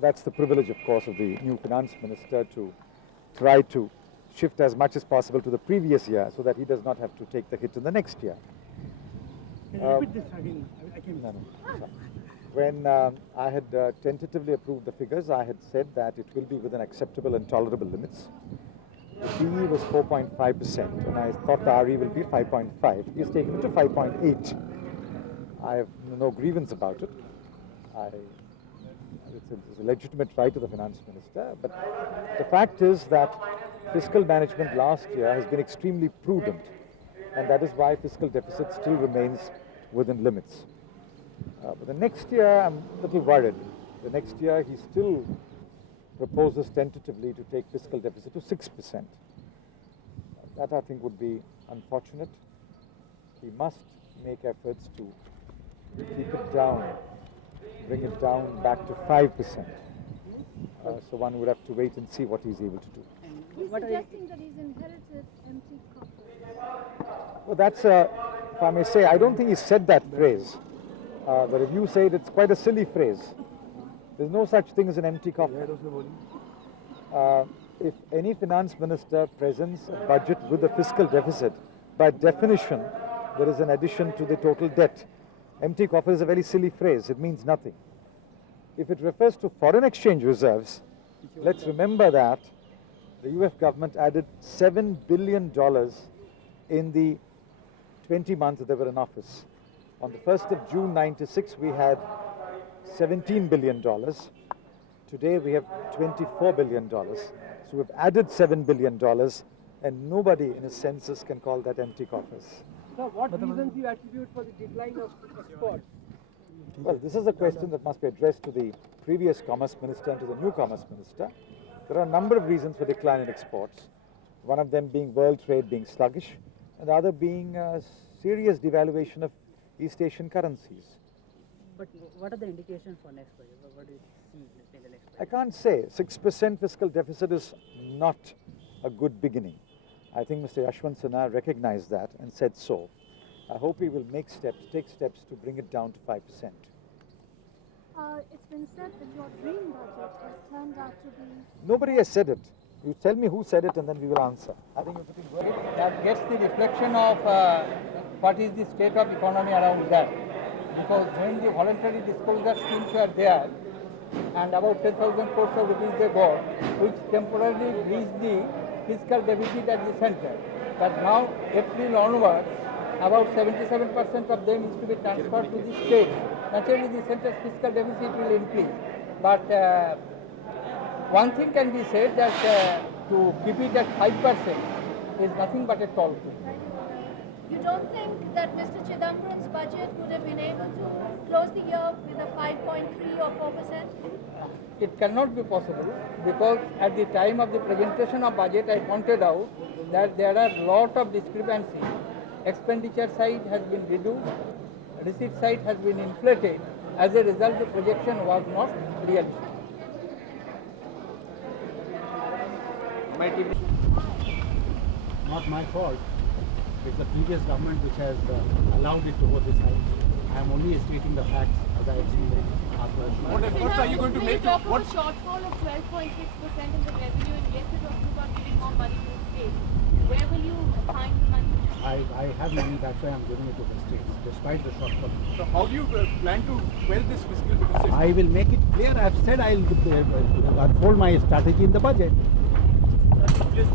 That's the privilege, of course, of the new finance minister to try to shift as much as possible to the previous year so that he does not have to take the hit in the next year. Can you repeat this again? I can't. No. When I had tentatively approved the figures, I had said that it will be within acceptable and tolerable limits. The PE was 4.5%, and I thought the RE will be 5.5. He has taken it to 5.8. I have no grievance about it. It's a legitimate right of the finance minister, but the fact is that fiscal management last year has been extremely prudent, and that is why fiscal deficit still remains within limits. But the next year, I'm a little worried. The next year, he still proposes tentatively to take fiscal deficit to 6%. That, I think, would be unfortunate. He must make efforts to keep it down, bring it down back to 5%. So one would have to wait and see what he's able to do. He's suggesting that he's inherited empty coffers. Well, that's, if I may say, I don't think he said that phrase. The review said it's quite a silly phrase. There's no such thing as an empty coffer. If any finance minister presents a budget with a fiscal deficit, by definition, there is an addition to the total debt. Empty coffer is a very silly phrase. It means nothing. If it refers to foreign exchange reserves, let's remember that the UF government added $7 billion in the 20 months that they were in office. On the 1st of June 96, we had $17 billion. Today we have $24 billion. So we've added $7 billion, and nobody in his senses can call that empty coffers. So what reasons you attribute for the decline of exports? Well, this is a question that must be addressed to the previous Commerce Minister and to the new Commerce Minister. There are a number of reasons for decline in exports. One of them being world trade being sluggish, and the other being a serious devaluation of East Asian currencies. But what are the indications for next budget? What do you see in the next budget? I can't say. 6% fiscal deficit is not a good beginning. I think Mr. Yashwant Sinha recognized that and said so. I hope he will take steps to bring it down to 5%. It's been said that your dream budget has turned out to be... Nobody has said it. You tell me who said it and then we will answer. I think you're putting words. That gets the reflection of what is the state of economy around that. Because when the voluntary disclosure schemes were there, and about 10,000 crores of rupees they got, which temporarily breached the fiscal deficit at the center. But now, April onwards, about 77% of them is to be transferred to the state. Naturally, the center's fiscal deficit will increase. But one thing can be said that to keep it at 5% is nothing but a tall thing. You don't think that Mr. Chidambaram's budget would have been able to close the year with a 5.3 or 4%? It cannot be possible because at the time of the presentation of budget, I pointed out that there are a lot of discrepancies. Expenditure side has been reduced, receipt side has been inflated. As a result, the projection was not realistic. Not my fault. It's the previous government which has allowed it to go this high. I am only stating the facts as I have seen them. What efforts are you going to make? You talk about a shortfall of 12.6% in the revenue, and yet you talk about giving more money to the state. Where will you find the money? I have money, that's why I am giving it to the states, despite the shortfall. So how do you plan to quell this fiscal deficit? I will make it clear. I have said I will unfold my strategy in the budget. Please